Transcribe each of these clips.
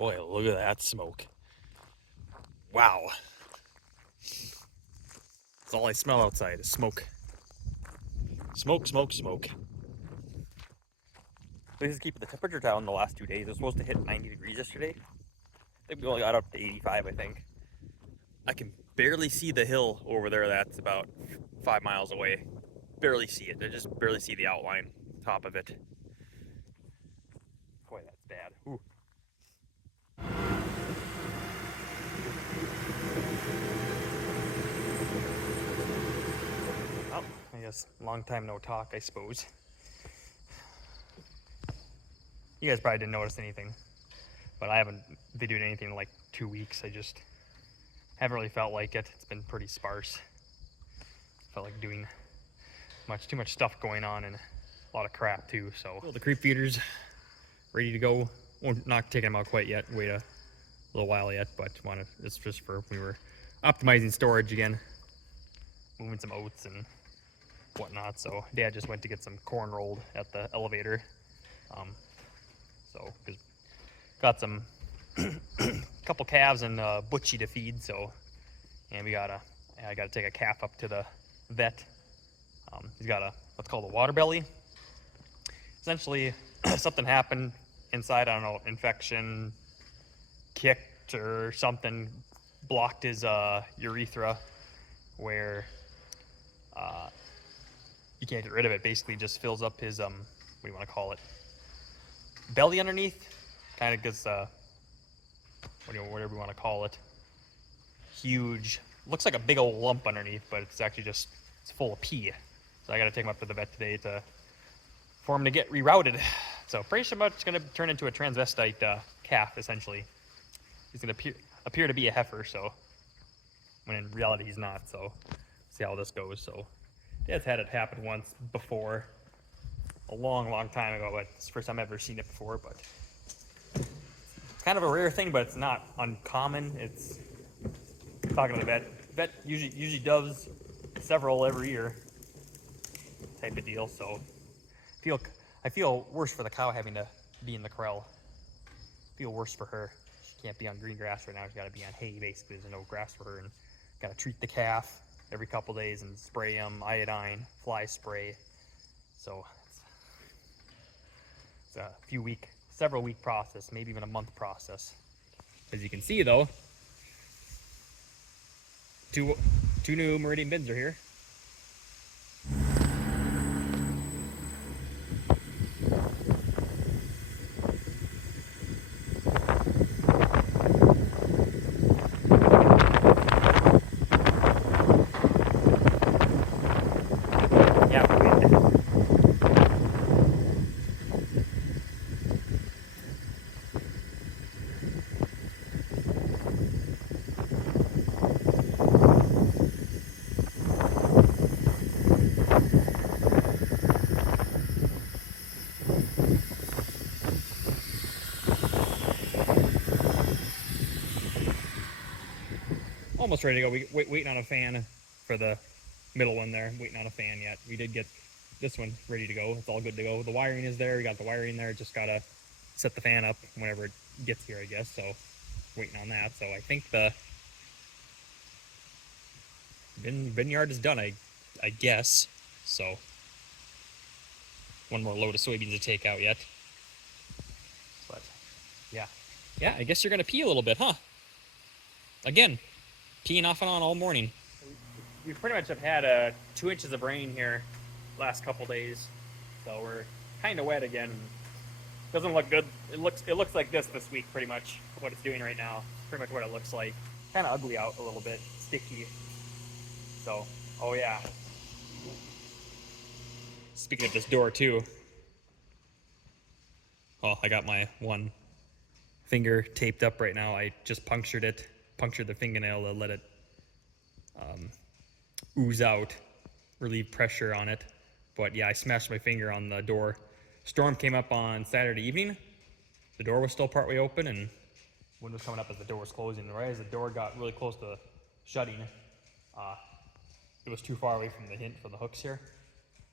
Boy, look at that smoke. Wow. That's all I smell outside is smoke. Smoke, smoke, smoke. This is keeping the temperature down the last 2 days. It was supposed to hit 90 degrees yesterday. I think we only got up to 85, I think. I can barely see the hill over there that's about 5 miles away. Barely see it. I just barely see the outline, top of it. Boy, that's bad. Ooh. Well, I guess long time no talk, I suppose. You guys probably didn't notice anything, but I haven't been doing anything in like 2 weeks. I just haven't really felt like it. It's been pretty sparse. Felt like doing too much stuff going on and a lot of crap too. So the creep feeders ready to go. Well, not taking them out quite yet. Wait a little while yet, but it's just for we were optimizing storage again, moving some oats and whatnot. So Dad just went to get some corn rolled at the elevator. So because got some couple calves and butchie to feed. So and I gotta take a calf up to the vet. He's got what's called a water belly. Essentially, something happened inside. I don't know, infection, kicked or something, blocked his urethra, where you can't get rid of it. Basically, just fills up his what do you want to call it? Belly underneath, kind of gets whatever you want to call it. Huge, looks like a big old lump underneath, but it's actually it's full of pee. So I got to take him up to the vet today for him to get rerouted. So pretty much it's going to turn into a transvestite calf, essentially. He's going to appear to be a heifer, so when in reality he's not. So see how this goes. So Dad's had it happen once before, a long time ago, but it's the first time I've ever seen it before. But it's kind of a rare thing, but it's not uncommon. It's talking to the vet usually does several every year type of deal. So I feel worse for the cow having to be in the corral. I feel worse for her. She can't be on green grass right now. She's got to be on hay, basically. There's no grass for her, and got to treat the calf every couple days and spray them iodine, fly spray. So it's a several week process, maybe even a month process. As you can see, though, two new Meridian bins are here. Almost ready to go. We waiting on a fan for the middle one there. Waiting on a fan yet. We did get this one ready to go. It's all good to go. The wiring is there. We got the wiring there. Just gotta set the fan up whenever it gets here, I guess. So waiting on that. So I think the vineyard is done, I guess. So one more load of soybeans to take out yet. But yeah, I guess you're gonna pee a little bit, huh? Again. Peeing off and on all morning. We pretty much have had 2 inches of rain here last couple days, so we're kind of wet again. Doesn't look good. It looks like this week, pretty much what it's doing right now. Pretty much what it looks like. Kind of ugly out a little bit, sticky. So, oh yeah. Speaking of this door too. Oh, I got my one finger taped up right now. I just punctured the fingernail to let it ooze out, relieve pressure on it. But yeah, I smashed my finger on the door. Storm came up on Saturday evening. The door was still partway open and wind was coming up as the door was closing. Right as the door got really close to shutting, it was too far away from the hooks here.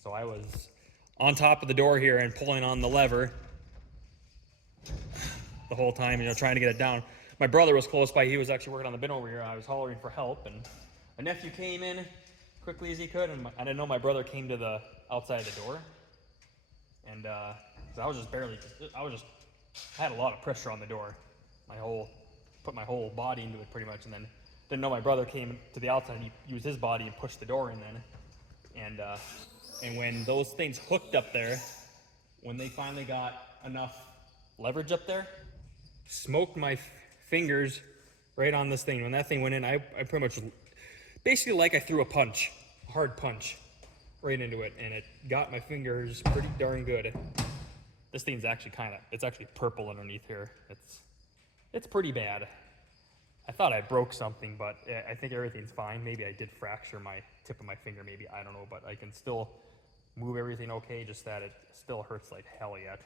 So I was on top of the door here and pulling on the lever. the whole time, trying to get it down. My brother was close by. He was actually working on the bin over here. I was hollering for help, and a nephew came in quickly as he could, and I didn't know my brother came to the outside the door, and so I had a lot of pressure on the door. Put my whole body into it pretty much, and then didn't know my brother came to the outside, and he used his body and pushed the door in then, and when those things hooked up there, when they finally got enough leverage up there, smoked my fingers right on this thing. When that thing went in, I pretty much, basically like I threw a hard punch right into it, and it got my fingers pretty darn good. This thing's actually it's actually purple underneath here. It's pretty bad. I thought I broke something, but I think everything's fine. Maybe I did fracture my tip of my finger, maybe, I don't know, but I can still move everything okay, just that it still hurts like hell yet.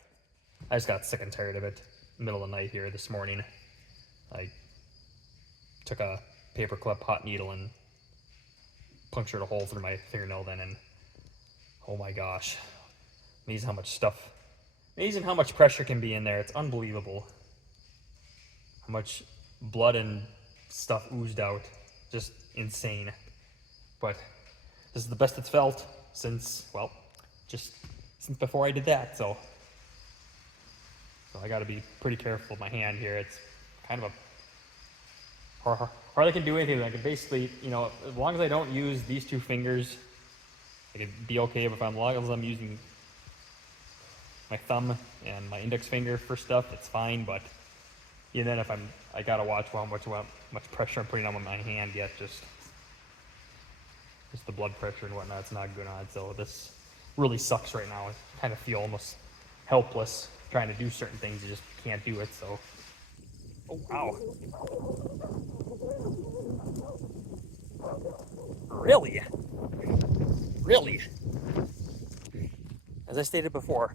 I just got sick and tired of it. Middle of the night here this morning, I took a paper clip, hot needle, and punctured a hole through my fingernail then, and oh my gosh, amazing how much pressure can be in there. It's unbelievable how much blood and stuff oozed out. Just insane. But this is the best it's felt since before I did that, so I got to be pretty careful with my hand here. It's kind of hardly can do anything. I can basically, as long as I don't use these two fingers, I can be okay. But as long as I'm using my thumb and my index finger for stuff, it's fine. But then if I gotta watch how much pressure I'm putting on my hand yet. Just the blood pressure and whatnot. It's not good on it. So this really sucks right now. I kind of feel almost helpless trying to do certain things. You just can't do it. So, oh wow, really. As I stated before,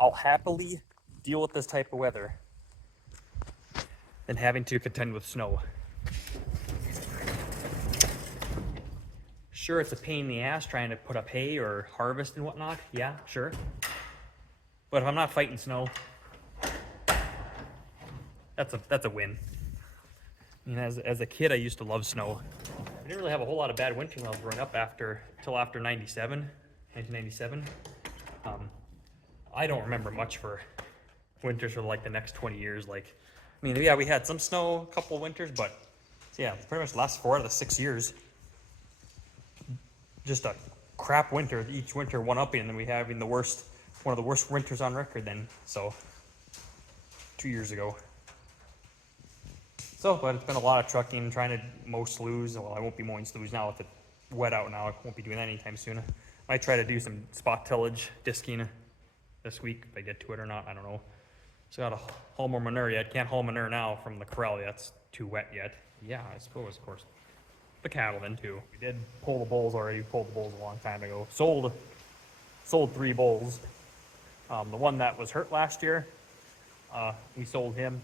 I'll happily deal with this type of weather than having to contend with snow. Sure, it's a pain in the ass trying to put up hay or harvest and whatnot. Yeah, sure. But if I'm not fighting snow, that's a win. As a kid, I used to love snow. I didn't really have a whole lot of bad winters when I was growing up till after 1997. I don't remember much for winters for like the next 20 years. Yeah, we had some snow a couple of winters, but yeah, pretty much the last 4 out of the 6 years, just a crap winter. Each winter one upping, and then we having one of the worst winters on record then. So 2 years ago. So, but it's been a lot of trucking, trying to mow sloughs. Well, I won't be mowing sloughs now with it wet out now. I won't be doing that anytime soon. I might try to do some spot tillage, disking this week. If I get to it or not, I don't know. So got to haul more manure yet. Can't haul manure now from the corral yet. It's too wet yet. Yeah, I suppose, of course. The cattle then too. We did pull the bulls already. We pulled the bulls a long time ago. Sold 3 bulls. The one that was hurt last year, we sold him.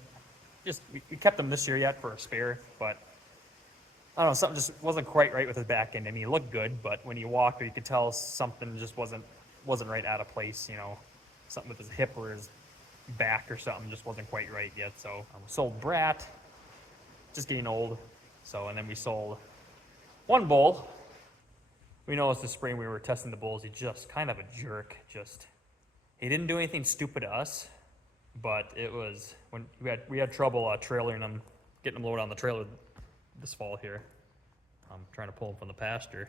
We kept him this year yet for a spare, but I don't know, something just wasn't quite right with his back end. I mean, he looked good, but when he walked, you could tell something just wasn't right out of place. Something with his hip or his back or something just wasn't quite right yet. So we sold Brat, just getting old. So, and then we sold one bull. We noticed this spring we were testing the bulls. He just kind of a jerk. He didn't do anything stupid to us. But it was when we had trouble trailering them, getting them loaded on the trailer this fall here. I'm trying to pull them from the pasture.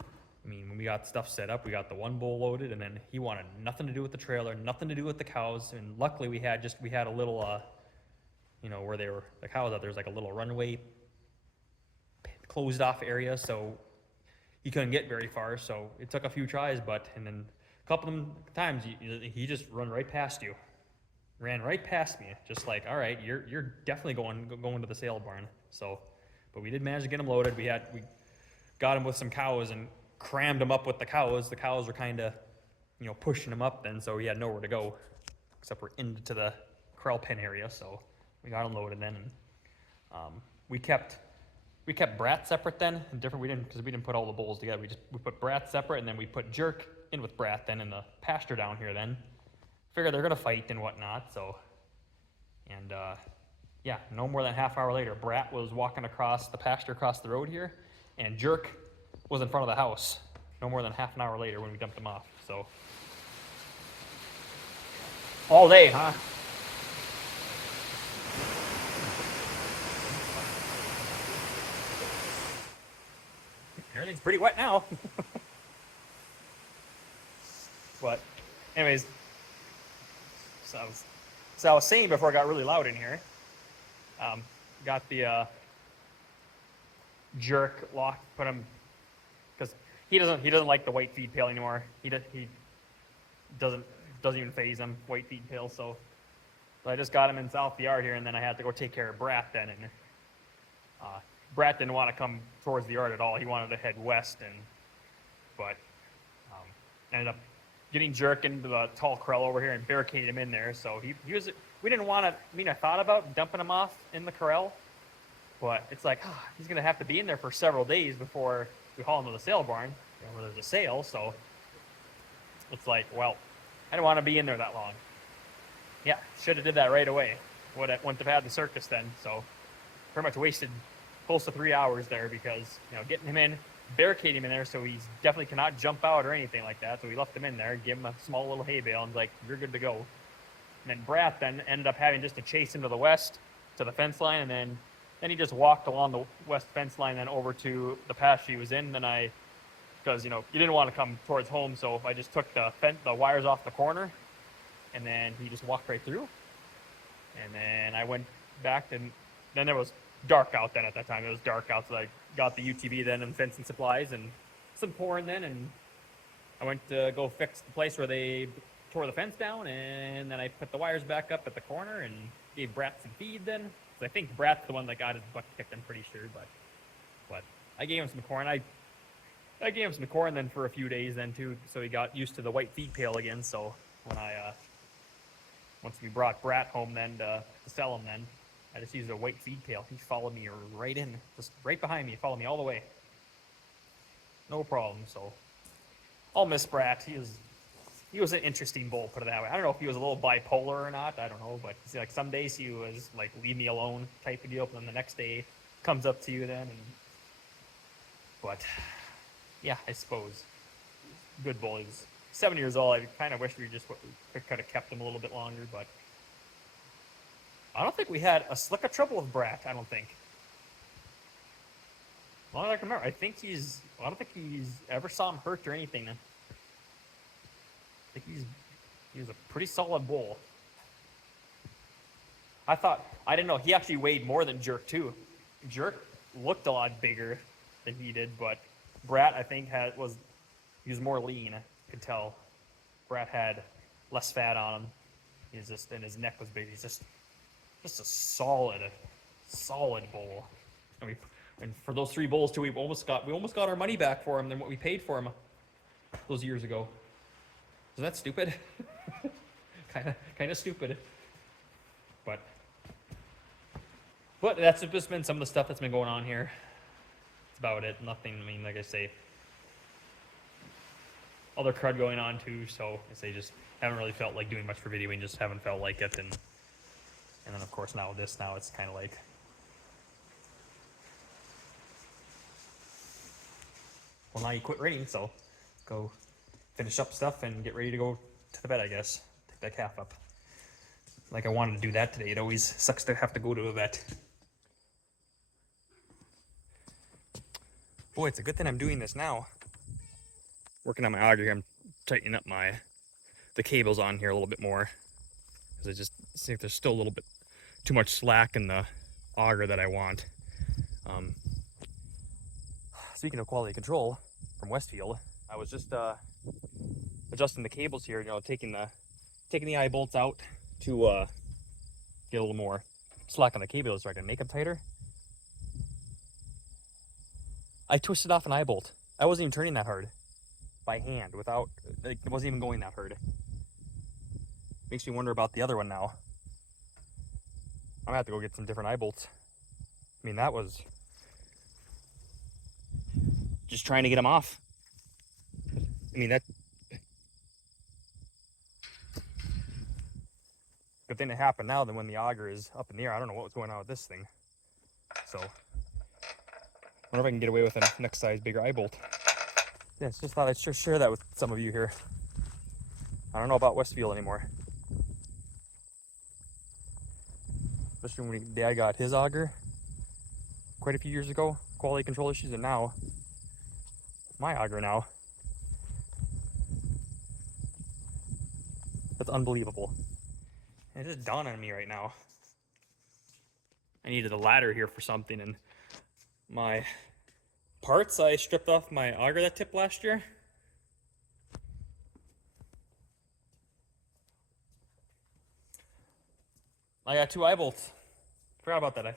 I mean, when we got stuff set up, we got the one bull loaded, and then he wanted nothing to do with the trailer, nothing to do with the cows. And luckily, we had a little, where the cows out there's like a little runway, closed off area, so he couldn't get very far. So it took a few tries, and then a couple of times he just ran right past you. Ran right past me, just like, all right, you're definitely going to the sale barn. So, but we did manage to get him loaded. We got him with some cows and crammed him up with the cows. The cows were kind of, pushing him up then, so he had nowhere to go except for into the corral pen area. So we got him loaded then, and we kept Brat separate then, and different. Because we didn't put all the bulls together. We put Brat separate, and then we put Jerk in with Brat then in the pasture down here then. Figure they're gonna fight and whatnot, so And yeah, no more than half hour later, Brat was walking across the pasture across the road here, and Jerk was in front of the house. No more than half an hour later when we dumped him off. So all day, huh? Everything's pretty wet now. But anyways, so I was saying before it got really loud in here, got the Jerk lock, put him, because he doesn't like the white feed pail anymore. He doesn't even phase him, white feed pail. So I just got him in south the yard here, and then I had to go take care of Brat then. And Brat didn't want to come towards the yard at all. He wanted to head west, but ended up getting Jerk into the tall corral over here and barricaded him in there. So he was. We didn't want to. I mean, I thought about dumping him off in the corral, but it's like he's gonna have to be in there for several days before we haul him to the sale barn, where there's a sale. So it's like, well, I don't want to be in there that long. Yeah, should have did that right away. Wouldn't have had the circus then. So pretty much wasted close to 3 hours there because getting him in, barricade him in there so he definitely cannot jump out or anything like that. So we left him in there, gave him a small little hay bale, and was like, you're good to go. And then Brat then ended up having just to chase him to the west to the fence line, and then he just walked along the west fence line then over to the pasture he was in. Then because he didn't want to come towards home, so I just took the wires off the corner, and then he just walked right through. And then I went back, and then there was dark out then at that time. It was dark out, so I got the UTV then and fencing supplies and some pouring then, and I went to go fix the place where they tore the fence down, and then I put the wires back up at the corner and gave Brat some feed then. So I think Brat's the one that got his butt kicked, I'm pretty sure, but I gave him some corn. I gave him some corn then for a few days then too, so he got used to the white feed pail again. So when once we brought Brat home then to sell him then, I just used a white feed pail. He followed me right in, just right behind me. He followed me all the way. No problem. So I'll miss Brat. He was an interesting bull, put it that way. I don't know if he was a little bipolar or not. I don't know, but like some days he was like leave me alone type of deal, but then the next day comes up to you then. But yeah, I suppose good bull. He's 7 years old. I kind of wish we could have kept him a little bit longer, but I don't think we had a slick of trouble with Brat. I don't think. As long as I can remember, I don't think he's ever saw him hurt or anything. Then. I think he was a pretty solid bull. I didn't know, he actually weighed more than Jerk too. Jerk looked a lot bigger than he did, but Brat I think he was more lean. I could tell. Brat had less fat on him. And his neck was big. He's just a solid bull. And for those 3 bulls too, we almost got our money back for him than what we paid for him those years ago. Isn't that stupid? kind of stupid. But that's just been some of the stuff that's been going on here. That's about it. Nothing. I mean, like I say, other crud going on too. So I say just haven't really felt like doing much for videoing. Just haven't felt like it. And then of course now it's kind of like. Well, now you quit raining, so go finish up stuff and get ready to go to the bed, I guess. Take that calf up. Like I wanted to do that today. It always sucks to have to go to a vet. Boy, it's a good thing I'm doing this now. Working on my auger here, I'm tightening up the cables on here a little bit more. Because I just see if there's still a little bit too much slack in the auger that I want. Speaking of quality control from Westfield, I was just adjusting the cables here, taking the eye bolts out to get a little more slack on the cables so I can make them tighter. I twisted off an eye bolt. I wasn't even turning that hard by hand it wasn't even going that hard. Makes me wonder about the other one now. I'm gonna have to go get some different eye bolts. I mean, that was just trying to get them off. I mean, Good thing it happened now than when the auger is up in the air. I don't know what was going on with this thing. So, I wonder if I can get away with a next size bigger eye bolt. Yeah, just thought I'd share that with some of you here. I don't know about Westfield anymore. Especially when Dad got his auger quite a few years ago. Quality control issues, and now my auger now. That's unbelievable. And it just dawned on me right now. I needed a ladder here for something, and my parts I stripped off my auger that tipped last year. I got 2 eye bolts. Forgot about that. I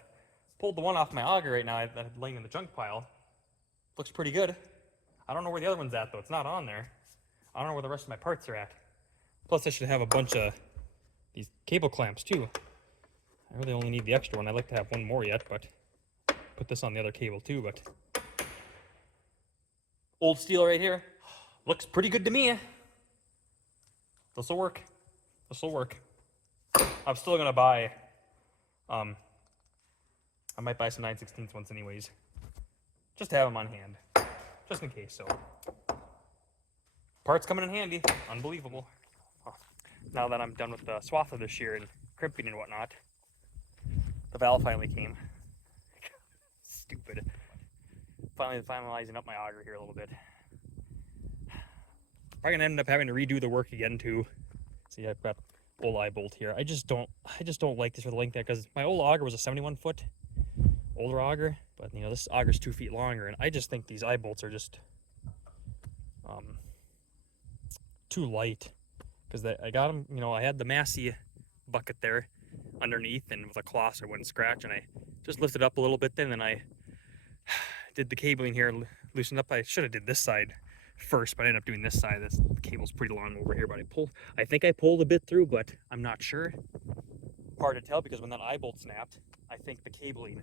pulled the one off my auger right now that had laying in the junk pile. Looks pretty good. I don't know where the other one's at though. It's not on there. I don't know where the rest of my parts are at. Plus I should have a bunch of these cable clamps too. I really only need the extra one. I'd like to have one more yet, but put this on the other cable too, but old steel right here. Looks pretty good to me. This'll work. This'll work. I'm still gonna buy, I might buy some 9/16 ones anyways. Just to have them on hand, just in case, so. Parts coming in handy, unbelievable. Oh, now that I'm done with the swath of this year and crimping and whatnot, the valve finally came. Stupid. Finally finalizing up my auger here a little bit. Probably gonna end up having to redo the work again too. See, I've got old eye bolt here. I just don't like this with the length there, because my old auger was a 71 foot older auger, but you know, this auger's 2 feet longer, and I just think these eye bolts are just too light, because I got them, you know, I had the Massey bucket there underneath, and with a cloth so I wouldn't scratch, and I just lifted up a little bit, then I did the cabling here, loosened up. I should have did this side first, but I ended up doing this side. The cable's pretty long over here, but I think I pulled a bit through, but I'm not sure. Hard to tell, because when that eye bolt snapped, I think the cabling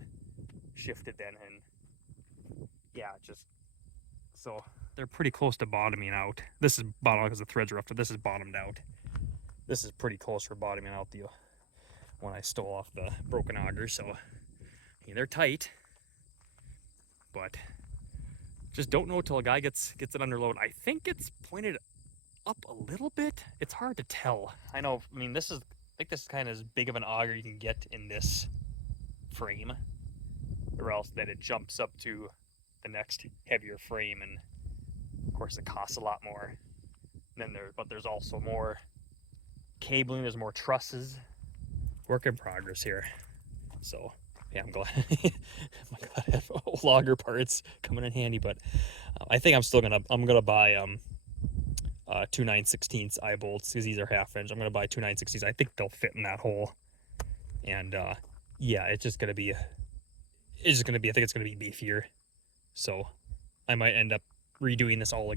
shifted then, and yeah, just, so they're pretty close to bottoming out. This is bottom because the threads are rough, but this is bottomed out. This is pretty close for bottoming out the when I stole off the broken auger, so I mean, they're tight, but just don't know till a guy gets it under load. I think it's pointed up a little bit. It's hard to tell. I know, I mean, I think this is kind of as big of an auger you can get in this frame, or else then it jumps up to the next heavier frame, and of course it costs a lot more. And then there's also more cabling, there's more trusses. Work in progress here. So yeah, I'm glad. Oh my God, I have old auger parts coming in handy, but I think I'm gonna buy 2 9/16 eye bolts, because these are 1/2 inch. I'm gonna buy 2 9/16. I think they'll fit in that hole, and yeah, I think it's gonna be beefier. So I might end up redoing it all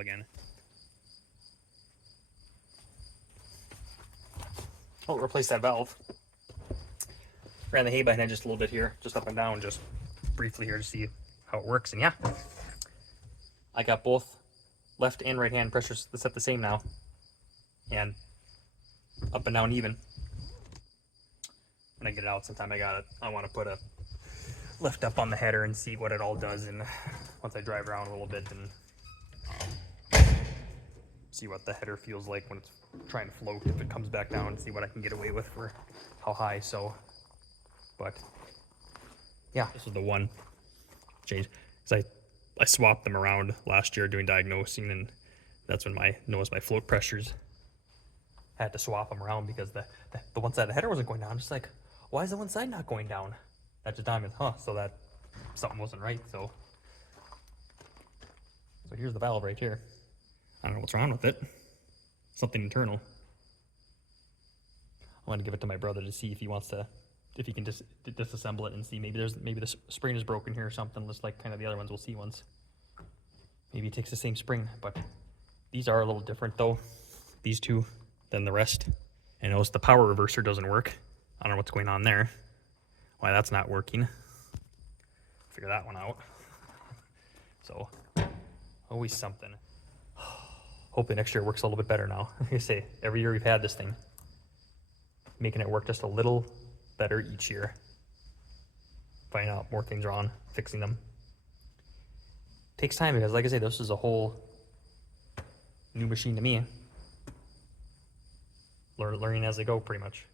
again. Oh, replace that valve. Ran the hay by hand just a little bit here, just up and down, just briefly here to see how it works. And yeah, I got both left and right hand pressures set the same now, and up and down even. When I get it out sometime, I want to put a lift up on the header and see what it all does, and once I drive around a little bit, and see what the header feels like when it's trying to float, if it comes back down, and see what I can get away with for how high. So, but yeah, this is the one change, because I swapped them around last year doing diagnosing, and that's when I noticed my float pressures. I had to swap them around because the one side of the header wasn't going down. I'm just like, why is the one side not going down? That just diamond, so that something wasn't right. So here's the valve right here. I don't know what's wrong with it. Something internal. I want to give it to my brother to see if he can just disassemble it and see maybe the spring is broken here or something, just like kind of the other ones we'll see once. Maybe it takes the same spring, but these are a little different though, these two, than the rest. And notice the power reverser doesn't work. I don't know what's going on there. Why that's not working. Figure that one out. So, always something. Hopefully next year it works a little bit better now. Like I say, every year we've had this thing, making it work just a little better each year. Finding out more things are on, fixing them. Takes time because, like I say, this is a whole new machine to me. Learning as I go, pretty much.